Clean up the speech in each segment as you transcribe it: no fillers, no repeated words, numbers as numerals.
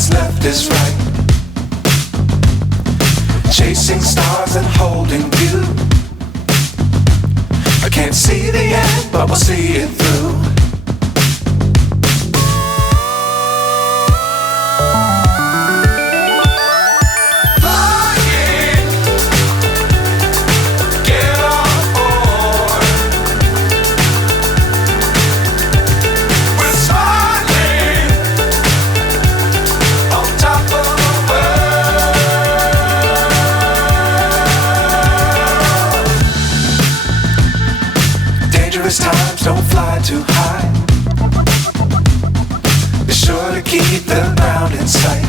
what's left is right. Chasing stars and holding you. I can't see the end, but we'll see it through. Times don't fly too high. Be sure to keep the ground in sight.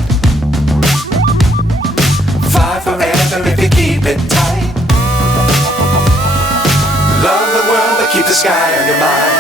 Fly forever if you keep it tight. Love the world but keep the sky on your mind.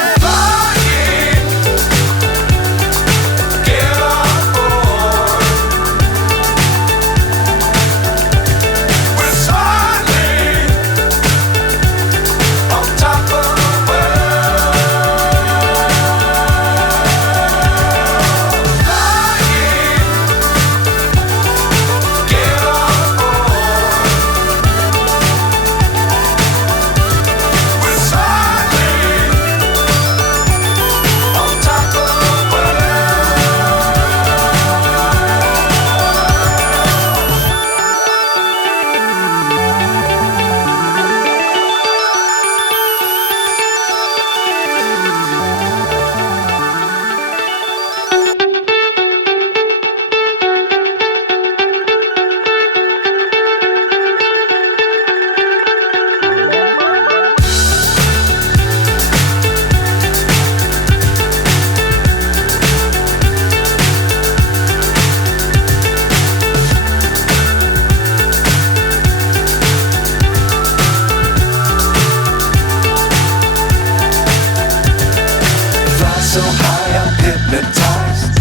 So high I'm hypnotized.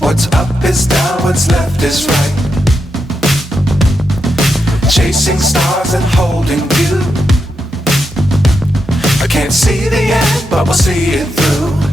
What's up is down, what's left is right. Chasing stars and holding you. I can't see the end, but we'll see it through.